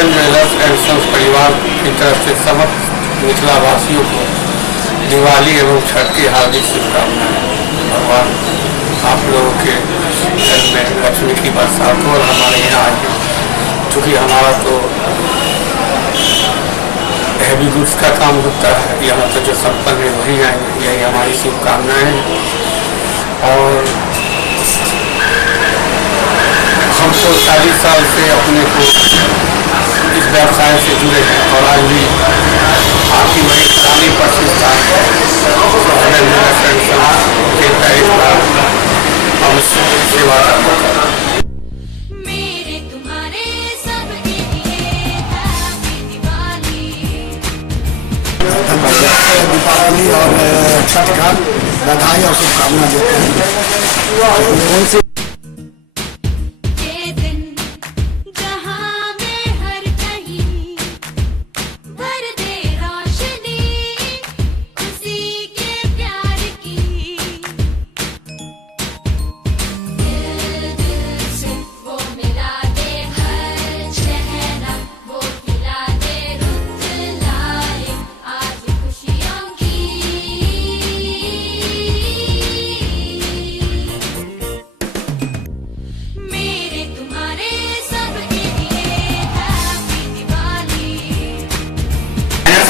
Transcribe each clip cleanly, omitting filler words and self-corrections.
Golden jewellers and sons परिवार की तरफ से समस्त मिथिला वासियों को दिवाली एवं छठ की हार्दिक शुभकामनाएं। भगवान आप लोगों के घर में लक्ष्मी की बरसात हो और हमारे यहाँ आए, चूँकि हमारा तो हैवी गुड्स का काम होता है, यहाँ तो जो संपन्न है वही आएंगे, यही हमारी शुभकामनाएं हैं। और हम तो 40 साल से अपने को इस व्यवसाय से जुड़े हैं और आज भी आपकी बड़ी पुरानी प्रतिष्ठा अवश्य सेवा करना। दीपावली और छठ का बधाई और शुभकामना देते हैं।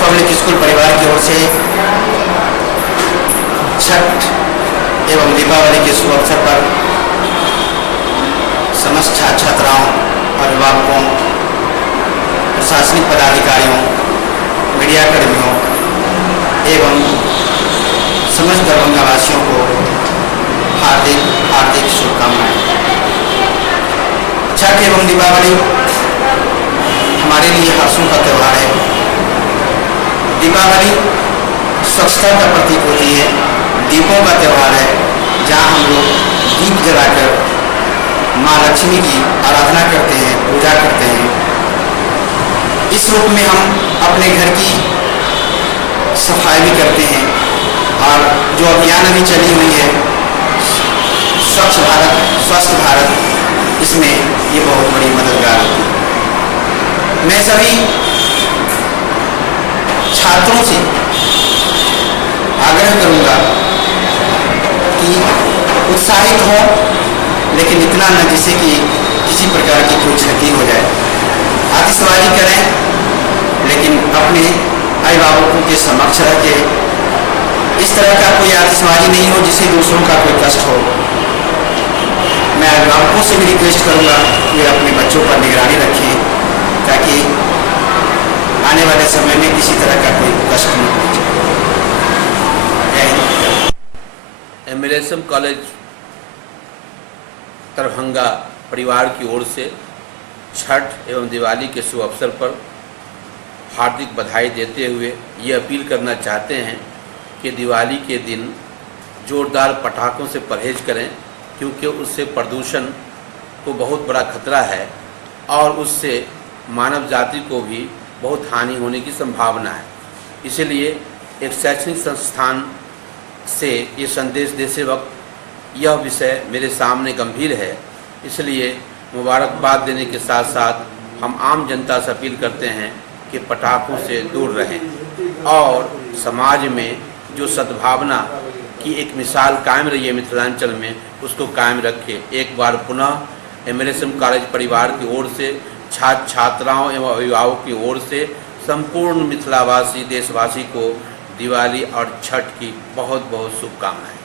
पब्लिक स्कूल परिवार की ओर से छठ एवं दीपावली के शुभ अवसर पर समस्त छात्र छात्राओं, अभिभावकों, प्रशासनिक पदाधिकारियों, मीडिया कर्मियों एवं समस्त दरभंगा वासियों को हार्दिक हार्दिक शुभकामनाएं। छठ एवं दीपावली हमारे लिए हर्षों का त्यौहार है। दीपावली स्वच्छता का प्रतीक होती है, दीपों का त्यौहार है, जहाँ हम लोग दीप जलाकर माँ लक्ष्मी की आराधना करते हैं, पूजा करते हैं। इस रूप में हम अपने घर की सफाई भी करते हैं और जो अभियान अभी चली हुई है स्वच्छ भारत स्वस्थ भारत, इसमें ये बहुत बड़ी मददगार होती है। मैं सभी छात्रों से आग्रह करूंगा कि उत्साहित हो, लेकिन इतना न जिससे कि किसी प्रकार की कोई क्षति हो जाए। आतिशबाजी करें, लेकिन अपने अभिभावकों के समक्ष रह के इस तरह का कोई आतिशबाजी नहीं हो जिससे दूसरों का कोई कष्ट हो। मैं अभिभावकों से भी रिक्वेस्ट करूंगा कि अपने बच्चों पर निगरानी रखें, ताकि आने वाले समय में किसी तरह का कोई कष्ट न पहुंचे। एमएलएसएम कॉलेज दरभंगा परिवार की ओर से छठ एवं दिवाली के शुभ अवसर पर हार्दिक बधाई देते हुए ये अपील करना चाहते हैं कि दिवाली के दिन जोरदार पटाखों से परहेज करें, क्योंकि उससे प्रदूषण को बहुत बड़ा खतरा है और उससे मानव जाति को भी बहुत हानि होने की संभावना है। इसलिए एक शैक्षणिक संस्थान से ये संदेश देते वक्त यह विषय मेरे सामने गंभीर है, इसलिए मुबारकबाद देने के साथ साथ हम आम जनता से अपील करते हैं कि पटाखों से दूर रहें और समाज में जो सद्भावना की एक मिसाल कायम रही है मिथिलांचल में, उसको कायम रखें। एक बार पुनः एमएलएसएम कॉलेज परिवार की ओर से छात्र छात्राओं एवं अभिभावकों की ओर से संपूर्ण मिथिलावासी देशवासी को दिवाली और छठ की बहुत बहुत शुभकामनाएं।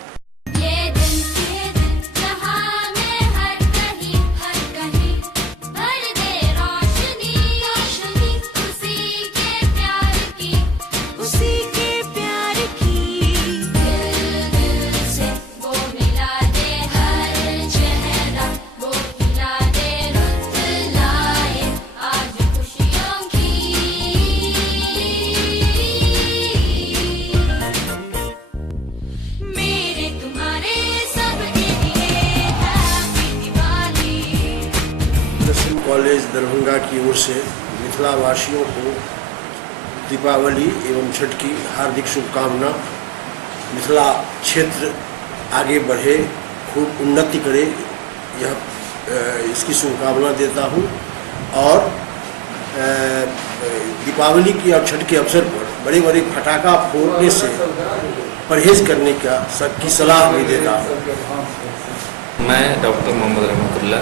कॉलेज दरभंगा की ओर से मिथिला वासियों को दीपावली एवं छठ की हार्दिक शुभकामना। मिथिला क्षेत्र आगे बढ़े, खूब उन्नति करे, यह इसकी शुभकामना देता हूँ। और दीपावली की और छठ के अवसर पर बड़े बड़े पटाखा फोड़ने से परहेज करने की सलाह भी देता हूँ। मैं डॉक्टर मोहम्मद रहमतुल्ला,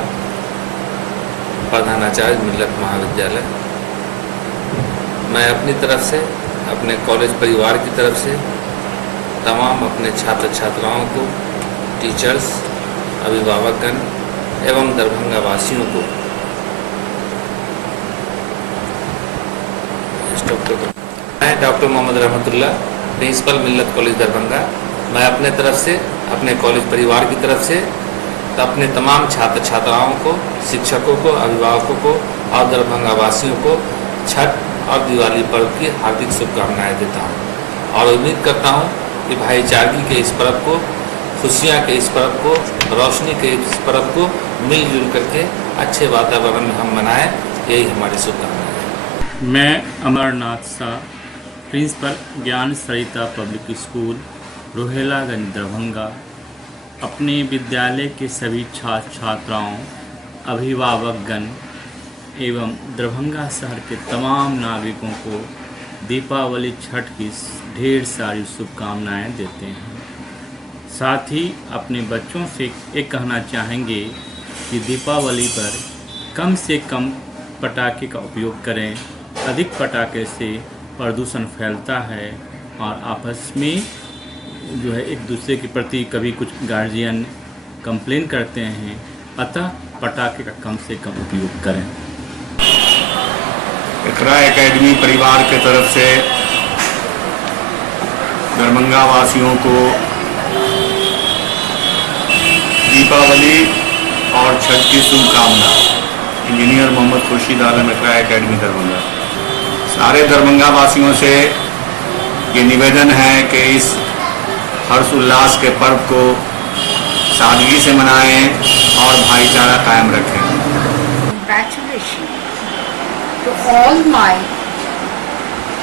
प्रधानाचार्य मिल्लत महाविद्यालय, मैं अपनी तरफ से, अपने कॉलेज परिवार की तरफ से तमाम अपने छात्र छात्राओं को, टीचर्स, अभिभावकगण एवं दरभंगा वासियों को मैं डॉक्टर मोहम्मद रहमतुल्ला, प्रिंसिपल मिल्लत कॉलेज दरभंगा, मैं अपने तरफ से, अपने कॉलेज परिवार की तरफ से अपने तमाम छात्र छात्राओं को, शिक्षकों को, अभिभावकों को और दरभंगा वासियों को छठ और दिवाली पर्व की हार्दिक शुभकामनाएं देता हूं और उम्मीद करता हूं कि भाईचारगी के इस पर्व को, खुशियां के इस पर्व को, रोशनी के इस पर्व को मिलजुल करके अच्छे वातावरण में हम मनाएं, यही हमारी शुभकामनाएं है। मैं अमरनाथ शाह, प्रिंसिपल ज्ञान सरिता पब्लिक स्कूल, रोहेलागंज, दरभंगा, अपने विद्यालय के सभी छात्र छात्राओं, अभिभावकगण एवं दरभंगा शहर के तमाम नागरिकों को दीपावली छठ की ढेर सारी शुभकामनाएं देते हैं। साथ ही अपने बच्चों से एक कहना चाहेंगे कि दीपावली पर कम से कम पटाखे का उपयोग करें। अधिक पटाखे से प्रदूषण फैलता है और आपस में जो है एक दूसरे के प्रति कभी कुछ गार्जियन कंप्लेन करते हैं, अतः पटाखे का कम से कम उपयोग करें। इकरा एकेडमी परिवार के तरफ से दरभंगा वासियों को दीपावली और छठ की शुभकामना। इंजीनियर मोहम्मद खुर्शीद आलम, इकरा एकेडमी दरभंगा। सारे दरभंगा वासियों से ये निवेदन है कि इस हर्ष उल्लास के पर्व को सादगी से मनाएं और भाईचारा कायम रखें। Congratulations to all my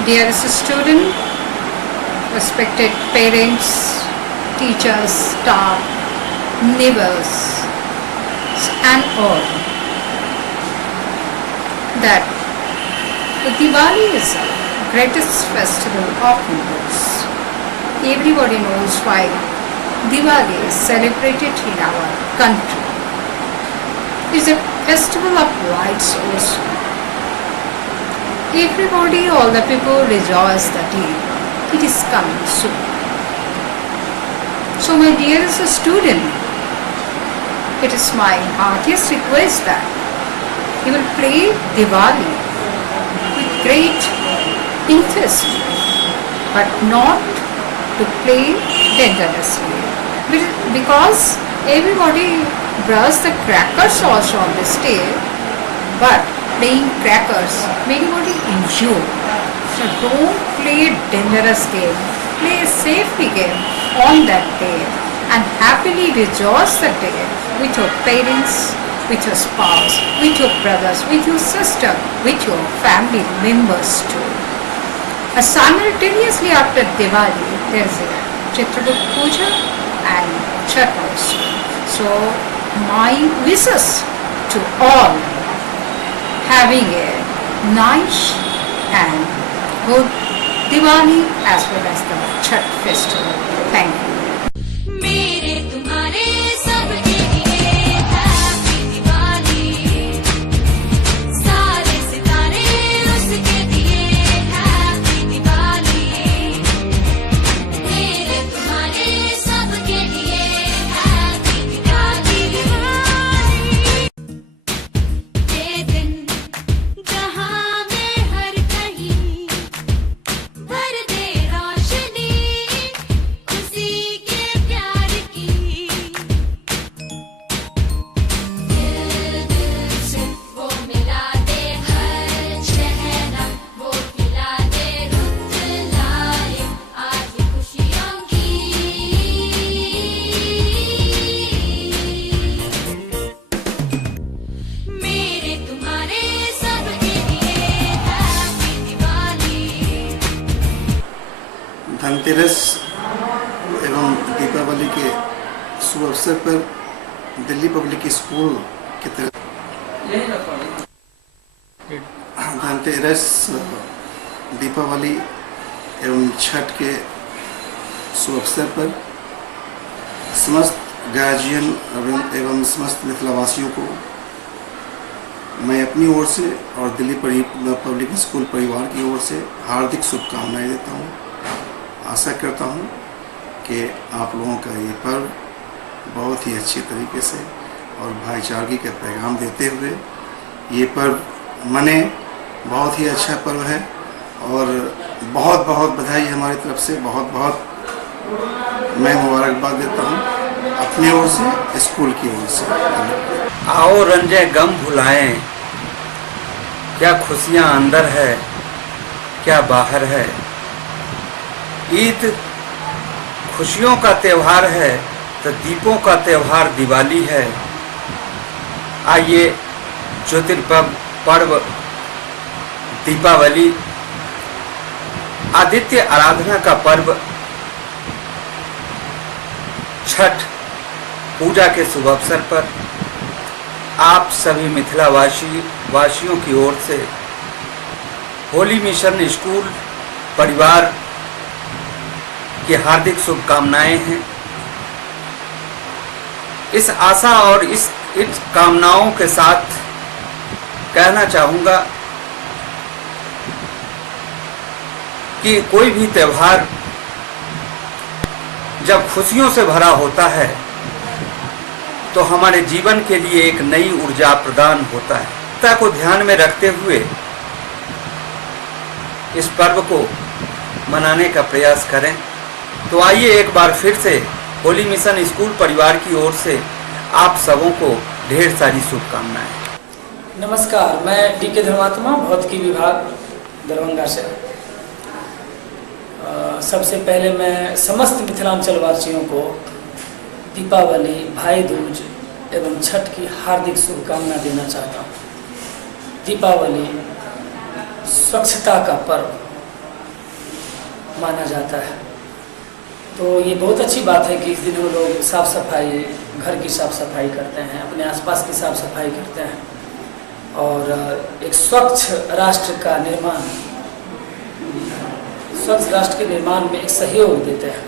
dearest students, respected parents, teachers, staff, neighbors, and all. That the Diwali is the greatest festival of Hindus. Everybody knows why Diwali is celebrated in our country. It is a festival of lights also. Everybody, all the people rejoice that it is coming soon. So my dearest student, it is my heartiest request that you will play Diwali with great interest, but not to play dangerously, because everybody burns the crackers also on this day, but playing crackers make everybody injure. So don't play dangerous game, play a safety game on that day and happily rejoice the day with your parents, with your spouse, with your brothers, with your sister, with your family members too. Simultaneously after Diwali, there is a Chitragupta Puja and Chhath also. So my wishes to all having a nice and good Diwali as well as the Chhath festival. Thank you. मेरे तुम्हारे सबके लिए happy Diwali, सारे सितारे उसके दिए happy Diwali. मेरे तुम्हारे सबके लिए हैप्पी दिवाली। ये दिन जहां में हर कहीं भर दे रोशनी उसी के प्यार की। दिल से वो मिला दे हर चेहरा, वो खिला दे रुत लाए आज खुशियों की। मेरे तुम्हारे सबके लिए हैप्पी दिवाली। धनतेरस एवं दीपावली के शुभ अवसर पर दिल्ली पब्लिक स्कूल की तरफ धनतेरस, दीपावली एवं छठ के शुभ अवसर पर समस्त गार्जियन एवं समस्त मिथिलावासियों को मैं अपनी ओर से और दिल्ली पब्लिक स्कूल परिवार की ओर से हार्दिक शुभकामनाएं देता हूं। आशा करता हूं कि आप लोगों का ये पर्व बहुत ही अच्छी तरीके से और भाईचारगी का पैगाम देते हुए ये पर्व मने। बहुत ही अच्छा पर्व है और बहुत बहुत बधाई हमारी तरफ से, बहुत बहुत मैं मुबारकबाद देता हूँ अपनी ओर से, स्कूल की ओर से। आओ रंजे गम भुलाएं, क्या खुशियाँ अंदर है क्या बाहर है। ईद खुशियों का त्यौहार है तो दीपों का त्यौहार दिवाली है। आइए ज्योतिर्पर्व दीपावली, आदित्य आराधना का पर्व छठ पूजा के शुभ अवसर पर आप सभी मिथिला वासियों की ओर से होली मिशन स्कूल परिवार की हार्दिक शुभकामनाएं हैं। इस आशा और इस कामनाओं के साथ कहना चाहूँगा कि कोई भी त्यौहार जब खुशियों से भरा होता है तो हमारे जीवन के लिए एक नई ऊर्जा प्रदान होता है। एकता को ध्यान में रखते हुए इस पर्व को मनाने का प्रयास करें। तो आइए एक बार फिर से होली मिशन स्कूल परिवार की ओर से आप सबों को ढेर सारी शुभकामनाएं। नमस्कार, मैं डी.के. धर्मात्मा, भौतिकी विभाग दरभंगा से। सबसे पहले मैं समस्त मिथिलांचल वासियों को दीपावली, भाई दूज एवं छठ की हार्दिक शुभकामना देना चाहता हूँ। दीपावली स्वच्छता का पर्व माना जाता है, तो ये बहुत अच्छी बात है कि इस दिन वो लोग साफ़ सफाई, घर की साफ़ सफाई करते हैं, अपने आसपास की साफ़ सफाई करते हैं और एक स्वच्छ राष्ट्र का निर्माण, स्वच्छ राष्ट्र के निर्माण में एक सहयोग देते हैं।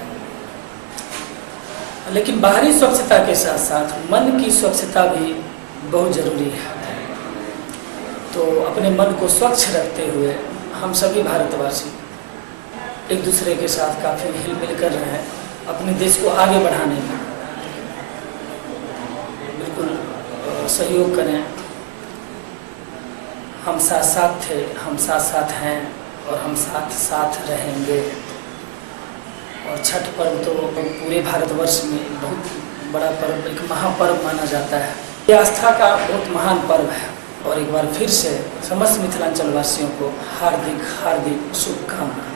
लेकिन बाहरी स्वच्छता के साथ साथ मन की स्वच्छता भी बहुत ज़रूरी है। तो अपने मन को स्वच्छ रखते हुए हम सभी भारतवासी एक दूसरे के साथ काफ़ी हिल मिल कर रहे हैं, अपने देश को आगे बढ़ाने में बिल्कुल सहयोग करें। हम साथ साथ थे, हम साथ साथ हैं और हम साथ साथ रहेंगे। और छठ पर्व तो पूरे भारतवर्ष में बहुत बड़ा पर्व, एक महापर्व माना जाता है। ये आस्था का बहुत महान पर्व है और एक बार फिर से समस्त मिथिलांचल वासियों को हार्दिक हार्दिक शुभकामनाएं।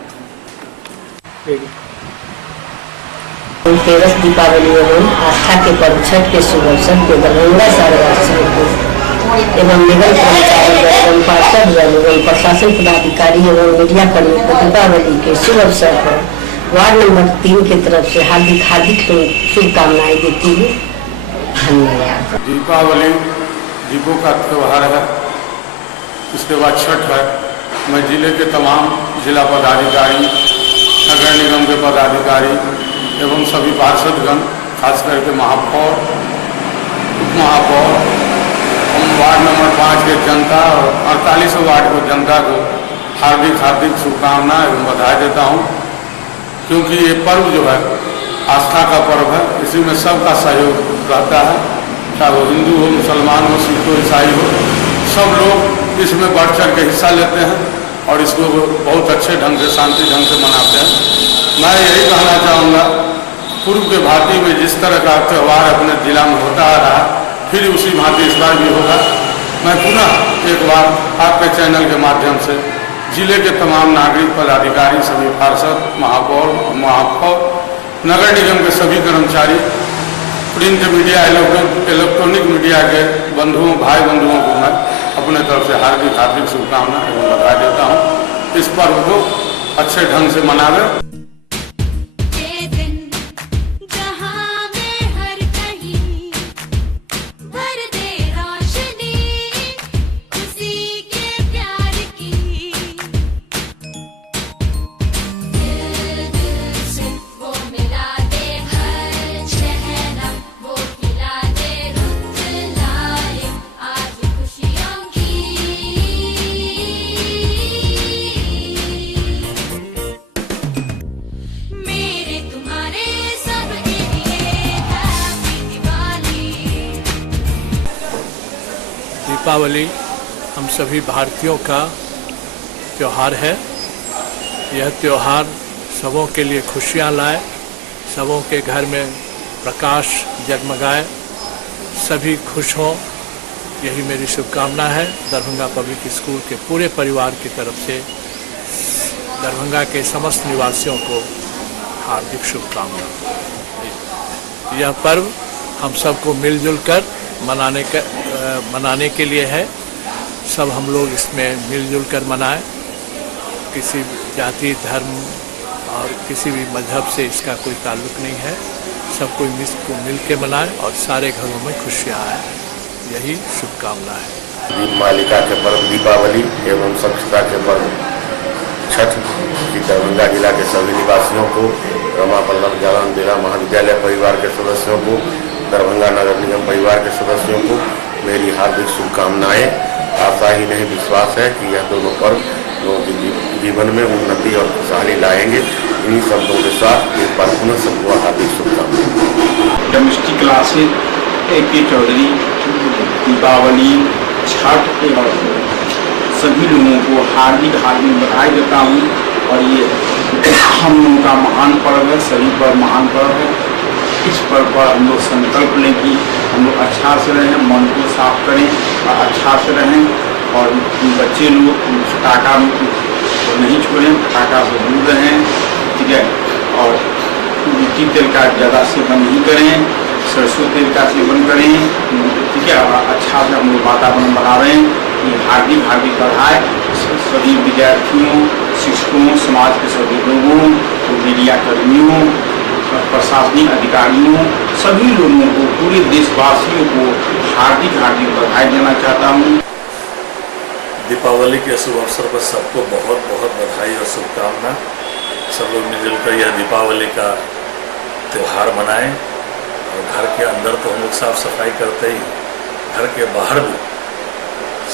धनतेरस, दीपावली एवं आस्था के पर्व छठ के शुभ अवसर पर दरभंगा शहर वासियों को एवं निगम कर्मचारी एवं पार्षद एवं प्रशासन पदाधिकारी एवं मीडिया कर्मी को दीपावली के शुभ अवसर पर वार्ड नंबर 3 की तरफ से हार्दिक हार्दिक शुभकामनाएं देती हूँ। धन्यवाद। दीपावली दीपों का त्यौहार है, उसके बाद छठ है। मैं जिले के तमाम जिला पदाधिकारी, नगर निगम के पदाधिकारी एवं सभी पार्षदगण, खास करके महापौर, उप महापौर, वार्ड नंबर 5 के जनता और 48 वार्ड को जनता को हार्दिक हार्दिक शुभकामना एवं बधाई देता हूँ, क्योंकि ये पर्व जो है आस्था का पर्व है। इसी में सबका सहयोग रहता है, चाहे वो हिंदू हो, मुसलमान हो, सिख हो, ईसाई हो, सब लोग इसमें बढ़ चढ़ के हिस्सा लेते हैं और इसको बहुत अच्छे ढंग से, शांति ढंग से मनाते हैं। मैं यही कहना चाहूँगा, पूर्व के भांति में जिस तरह का त्यौहार अपने जिला में होता आ रहा, फिर उसी भांति इस बार भी होगा। मैं पुनः एक बार आपके चैनल के माध्यम से जिले के तमाम नागरिक पदाधिकारी, सभी पार्षद, महापौर, नगर निगम के सभी कर्मचारी, प्रिंट मीडिया, इलेक्ट्रॉनिक मीडिया के बंधुओं, भाई बंधुओं को मैं अपने तरफ से हार्दिक हार्दिक शुभकामना एवं बधाई देता हूँ। इस पर्व को अच्छे ढंग से मनावे। भर दे रोशनी, खुशी के प्यार दीपावली हम सभी भारतीयों का त्यौहार है। यह त्यौहार सबों के लिए खुशियाँ लाए, सबों के घर में प्रकाश जगमगाए, सभी खुश हों, यही मेरी शुभकामना है। दरभंगा पब्लिक स्कूल के पूरे परिवार की तरफ से दरभंगा के समस्त निवासियों को हार्दिक शुभकामना। यह पर्व हम सबको मिलजुल कर मनाने के लिए है। सब हम लोग इसमें मिलजुल कर मनाएं। किसी जाति, धर्म और किसी भी मजहब से इसका कोई ताल्लुक नहीं है। सब कोई मिल के मनाएं और सारे घरों में खुशियाँ आए, यही शुभकामना है। दीप मालिका के पर्व दीपावली एवं स्वच्छता के पर्व छठ की दरभंगा जिला के सभी निवासियों को, रमा पल्लव जालन जिला महाविद्यालय परिवार के सदस्यों को, दरभंगा नगर निगम परिवार के सदस्यों को मेरी हार्दिक शुभकामनाएं। आशा ही नहीं विश्वास है कि यह दोनों पर्व लोगों के जीवन में उन्नति और खुशहाली लाएंगे। इन्हीं शब्दों के साथ ये पर्व में सबको हार्दिक शुभकामनाएं। Chemistry classes A.K. Chaudhary Deepawali, Chhath एवं सभी लोगों को हार्दिक बधाई देता हूँ। और ये हम लोगों का महान पर्व है, सभी पर महान पर्व है। इस पर्व पर हम लोग संकल्प लें कि हम लोग अच्छा से रहें, मन को साफ करें और अच्छा से रहें। और बच्चे लोग पटाखा नहीं छोड़ें, पटाखा से दूर रहें, ठीक है। और मिट्टी तेल का ज़्यादा सेवन नहीं करें, सरसों तेल का सेवन करें, ठीक है। अच्छा से हम लोग वातावरण बना रहे हैं। ये हार्दिक बधाई सभी विद्यार्थियों, शिक्षकों, समाज के सभी लोगों, मीडिया कर्मियों, प्रशासनिक अधिकारियों, सभी लोगों को, पूरे देशवासियों को हार्दिक बधाई देना चाहता हूँ। दीपावली के शुभ अवसर पर सबको बहुत बहुत बधाई और शुभकामना। सब लोग मिलजुल कर यह दीपावली का त्यौहार मनाएं। और घर के अंदर तो हम लोग साफ सफाई करते ही, घर के बाहर भी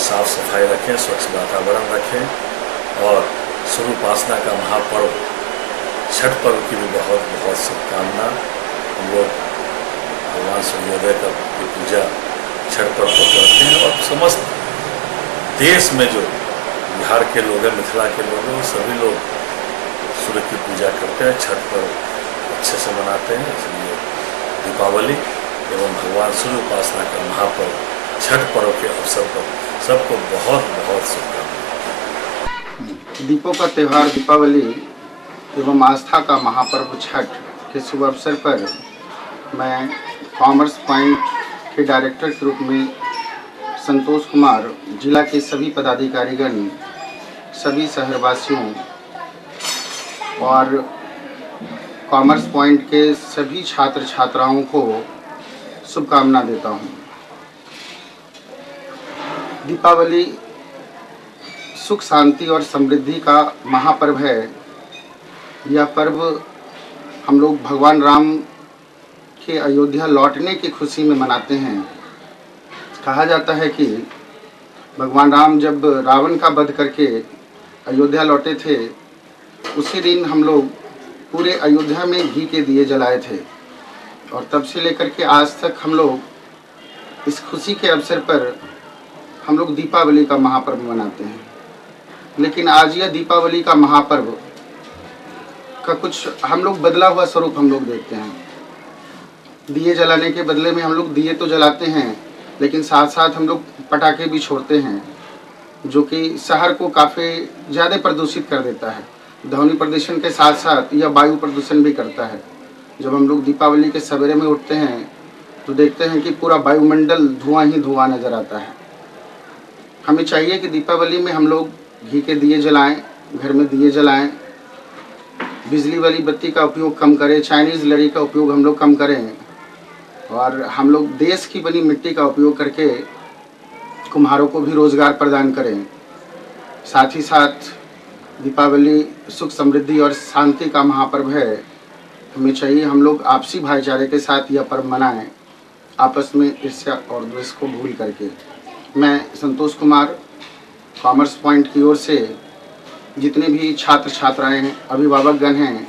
साफ सफाई रखें, स्वच्छ वातावरण रखें। और सूर्य उपासना का महापर्व छठ पर्व की भी बहुत बहुत शुभकामना। हम लोग भगवान सूर्योदय की पूजा छठ पर्व पर करते हैं। और समस्त देश में जो बिहार के लोग हैं, मिथिला के लोग हैं, सभी लोग सूर्य की पूजा करते हैं, छठ पर्व अच्छे से मनाते हैं। इसलिए दीपावली एवं भगवान सूर्य उपासना का महापर्व छठ पर्व के अवसर पर सबको बहुत बहुत शुभकामनाएं। दीपों का त्यौहार दीपावली एवं आस्था का महापर्व छठ के शुभ अवसर पर मैं कॉमर्स पॉइंट के डायरेक्टर के रूप में संतोष कुमार, जिला के सभी पदाधिकारीगण, सभी शहरवासियों और कॉमर्स पॉइंट के सभी छात्र छात्राओं को शुभकामना देता हूँ। दीपावली सुख, शांति और समृद्धि का महापर्व है। यह पर्व हम लोग भगवान राम के अयोध्या लौटने की खुशी में मनाते हैं। कहा जाता है कि भगवान राम जब रावण का वध करके अयोध्या लौटे थे, उसी दिन हम लोग पूरे अयोध्या में घी के दिए जलाए थे। और तब से लेकर के आज तक हम लोग इस खुशी के अवसर पर हम लोग दीपावली का महापर्व मनाते हैं। लेकिन आज यह दीपावली का महापर्व का कुछ हम लोग बदला हुआ स्वरूप हम लोग देखते हैं। दिए जलाने के बदले में हम लोग दिए तो जलाते हैं, लेकिन साथ साथ हम लोग पटाखे भी छोड़ते हैं, जो कि शहर को काफ़ी ज़्यादा प्रदूषित कर देता है। ध्वनि प्रदूषण के साथ साथ यह वायु प्रदूषण भी करता है। जब हम लोग दीपावली के सवेरे में उठते हैं तो देखते हैं कि पूरा वायुमंडल धुआं ही धुआं नज़र आता है। हमें चाहिए कि दीपावली में हम लोग घी के दिए जलाएं, घर में दिए जलाएं, बिजली वाली बत्ती का उपयोग कम करें, चाइनीज़ लड़ी का उपयोग हम लोग कम करें। और हम लोग देश की बनी मिट्टी का उपयोग करके कुम्हारों को भी रोज़गार प्रदान करें। साथ ही साथ दीपावली सुख, समृद्धि और शांति का महापर्व है। हमें चाहिए हम लोग आपसी भाईचारे के साथ यह पर्व मनाएं, आपस में ईर्ष्या और द्वेष को भूल करके। मैं संतोष कुमार, कॉमर्स पॉइंट की ओर से जितने भी छात्र छात्राएं हैं, अभिभावकगण हैं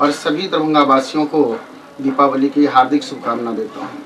और सभी दरभंगा वासियों को दीपावली की हार्दिक शुभकामना देता हूँ।